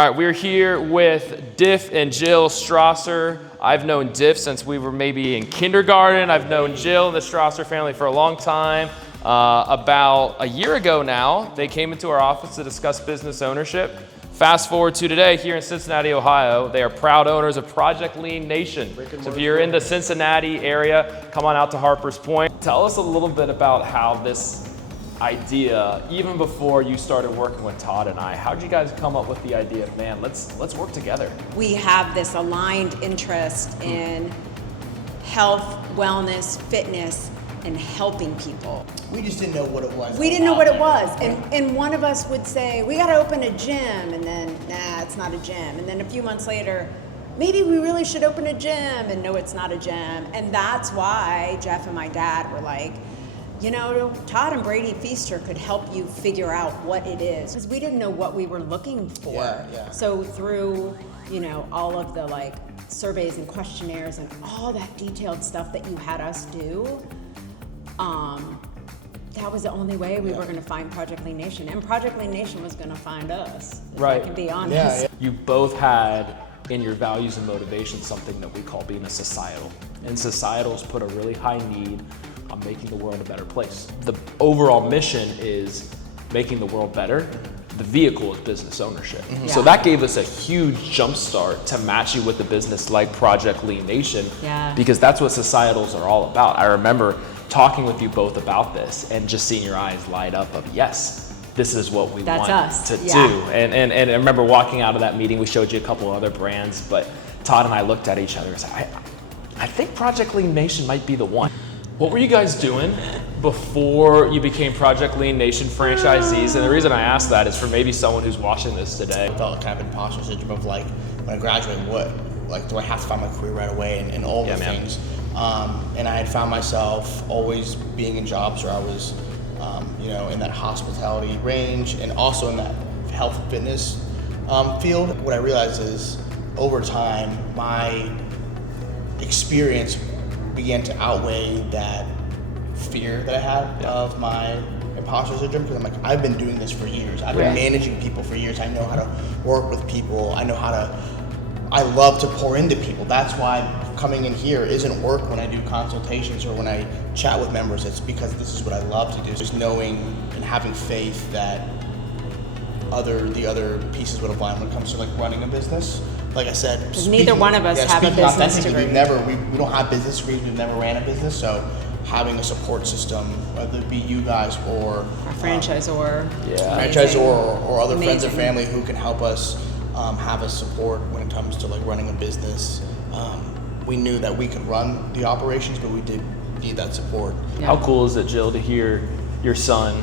All right, we're here with Diff and Jill Strasser. I've known Diff since we were maybe in kindergarten. I've known Jill and the Strasser family for a long time. About a year ago now, they came into our office to discuss business ownership. Fast forward to today here in Cincinnati, Ohio. They are proud owners of Project Lean Nation. So if you're in the Cincinnati area, come on out to Harper's Point. Tell us a little bit about how this idea, even before you started working with Todd and I, how did you guys come up with the idea of, man, let's work together? We have this aligned interest in health, wellness, fitness, and helping people. We just didn't know what it was. We didn't know what it was. And one of us would say, we gotta open a gym, and then, nah, it's not a gym. And then a few months later, maybe we really should open a gym, and no, it's not a gym. And that's why Jeff and my dad were like, you know, Todd and Brady Feaster could help you figure out what it is. Because we didn't know what we were looking for. Yeah. So through, you know, all of the like surveys and questionnaires and all that detailed stuff that you had us do, that was the only way we were gonna find Project Lean Nation. And Project Lean Nation was gonna find us, if I can be honest. Yeah. You both had in your values and motivations something that we call being a societal. And societals put a really high need on making the world a better place. The overall mission is making the world better. The vehicle is business ownership. Mm-hmm. So that gave us a huge jump start to match you with the business like Project Lean Nation, because that's what societals are all about. I remember talking with you both about this and just seeing your eyes light up of, yes, this is what we want to do. And I remember walking out of that meeting, we showed you a couple of other brands, but Todd and I looked at each other and said, I think Project Lean Nation might be the one. What were you guys doing before you became Project Lean Nation franchisees? And the reason I ask that is for maybe someone who's watching this today. I felt kind of imposter syndrome of like, when I graduate, what? Like, do I have to find my career right away and all the things? And I had found myself always being in jobs where I was, you know, in that hospitality range and also in that health and fitness field. What I realized is over time, my experience began to outweigh that fear that I had of my imposter syndrome, because I'm like, I've been doing this for years. I've been managing people for years. I know how to work with people. I love to pour into people. That's why coming in here isn't work when I do consultations or when I chat with members. It's because this is what I love to do. Just knowing and having faith that the other pieces would apply when it comes to like running a business. Like I said, neither one of us have a business degree. We don't have business degrees. We've never ran a business, so having a support system, whether it be you guys or a franchisor, or other friends or family who can help us have a support when it comes to like running a business. We knew that we could run the operations, but we did need that support. How cool is it, Jill, to hear your son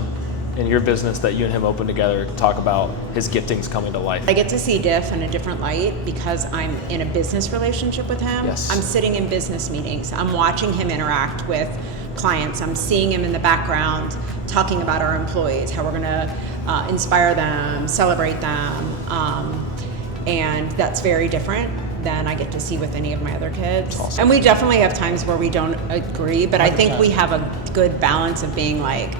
in your business that you and him open together talk about his giftings coming to life? I get to see Diff in a different light because I'm in a business relationship with him. Yes. I'm sitting in business meetings. I'm watching him interact with clients. I'm seeing him in the background talking about our employees, how we're gonna inspire them, celebrate them. And that's very different than I get to see with any of my other kids. Awesome. And we definitely have times where we don't agree, but I think we have a good balance of being like,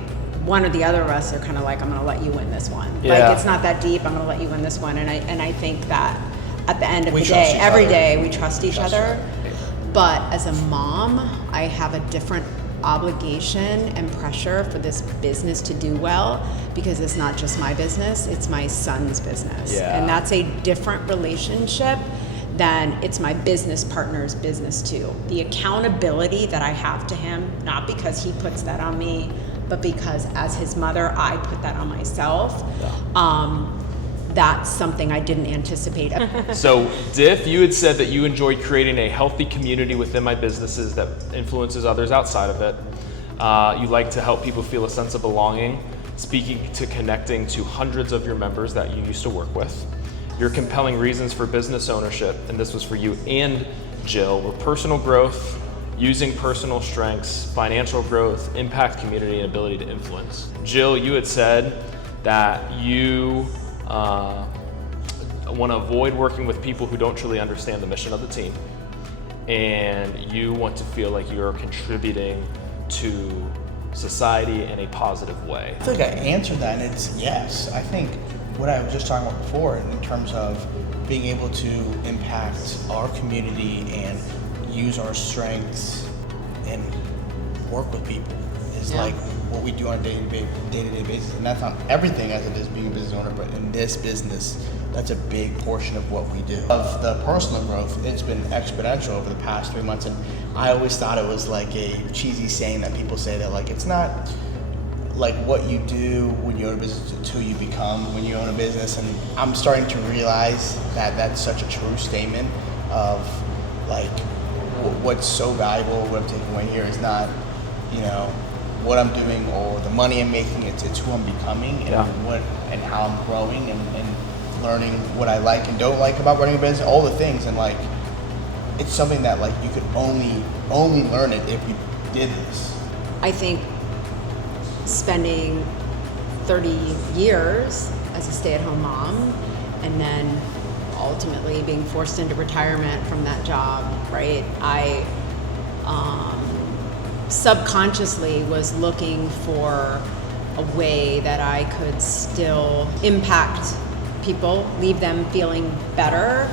one or the other of us are kind of like, I'm gonna let you win this one. Like, it's not that deep, I'm gonna let you win this one. And I think that at the end of the day, every day we trust each other. But as a mom, I have a different obligation and pressure for this business to do well, because it's not just my business, it's my son's business. And that's a different relationship than it's my business partner's business too. The accountability that I have to him, not because he puts that on me, but because as his mother, I put that on myself. That's something I didn't anticipate. So, Diff, you had said that you enjoyed creating a healthy community within my businesses that influences others outside of it. You like to help people feel a sense of belonging, speaking to connecting to hundreds of your members that you used to work with. Your compelling reasons for business ownership, and this was for you and Jill, were personal growth, using personal strengths, financial growth, impact community, and ability to influence. Jill, you had said that you want to avoid working with people who don't truly understand the mission of the team, and you want to feel like you're contributing to society in a positive way. I feel like I answered that, and it's yes. I think what I was just talking about before in terms of being able to impact our community and use our strengths and work with people is like what we do on a day-to-day basis. And that's not everything as it is being a business owner, but in this business, that's a big portion of what we do. Of the personal growth, it's been exponential over the past 3 months. And I always thought it was like a cheesy saying that people say that like, it's not like what you do when you own a business, it's who you become when you own a business. And I'm starting to realize that that's such a true statement of like what's so valuable, what I'm taking away here is not, you know, what I'm doing or the money I'm making, it's who I'm becoming and what and how I'm growing and learning what I like and don't like about running a business, all the things. And like, it's something that like you could only learn it if you did this. I think spending 30 years as a stay-at-home mom and then ultimately being forced into retirement from that job, right? I subconsciously was looking for a way that I could still impact people, leave them feeling better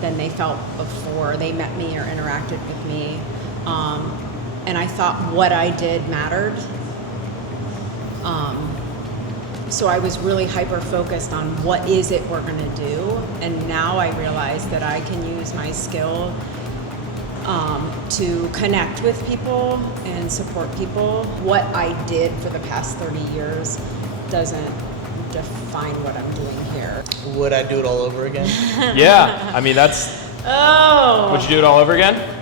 than they felt before they met me or interacted with me. And I thought what I did mattered. So I was really hyper-focused on what is it we're gonna do. And now I realize that I can use my skill to connect with people and support people. What I did for the past 30 years doesn't define what I'm doing here. Would I do it all over again? Yeah, I mean that's. Oh. Would you do it all over again?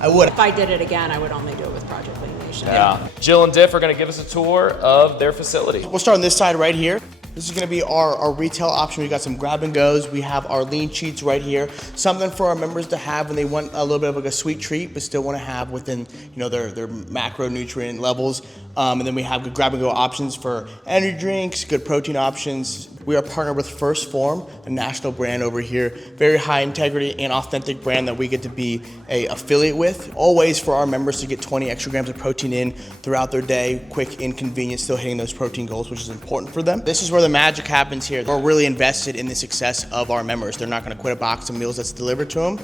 I would. If I did it again, I would only do it with Project Lean Nation. Yeah. Jill and Diff are going to give us a tour of their facility. We'll start on this side right here. This is gonna be our retail option. We got some grab and goes. We have our lean sheets right here. Something for our members to have when they want a little bit of like a sweet treat, but still wanna have within their macronutrient levels. And then we have good grab and go options for energy drinks, good protein options. We are partnered with First Form, a national brand over here. Very high integrity and authentic brand that we get to be a affiliate with. Always for our members to get 20 extra grams of protein in throughout their day. Quick and convenient, still hitting those protein goals, which is important for them. This is where the magic happens here. We're really invested in the success of our members. They're not gonna quit a box of meals that's delivered to them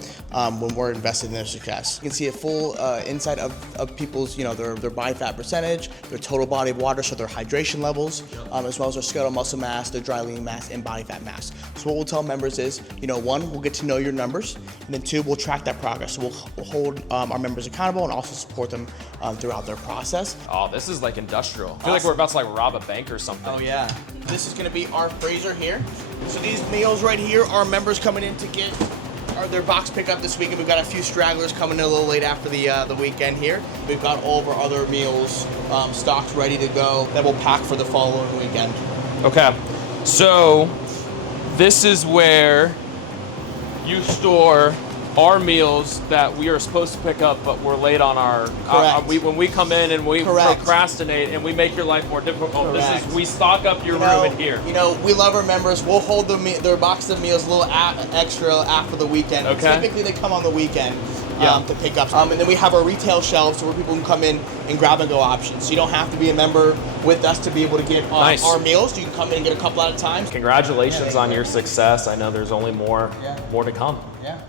when we're invested in their success. You can see a full insight of people's, their body fat percentage, their total body of water, so their hydration levels, as well as their skeletal muscle mass, their dry lean mass, and body fat mass. So what we'll tell members is, one, we'll get to know your numbers, and then two, we'll track that progress. So we'll hold our members accountable and also support them throughout their process. Oh, this is like industrial. I feel like we're about to like rob a bank or something. Oh yeah. This is gonna be our freezer here. So these meals right here are members coming in to get their box pickup this weekend. We've got a few stragglers coming in a little late after the weekend here. We've got all of our other meals stocked ready to go that we'll pack for the following weekend. Okay, so this is where you store our meals that we are supposed to pick up, but we're late on our. When we come in and we procrastinate and we make your life more difficult. This is we stock up your room in here. We love our members. We'll hold their box of meals a little extra after the weekend. Okay. Typically they come on the weekend to pick up. And then we have our retail shelves where people can come in and grab and go options. So you don't have to be a member with us to be able to get our meals. You can come in and get a couple at a time. Congratulations on your success. I know there's only more to come. Yeah.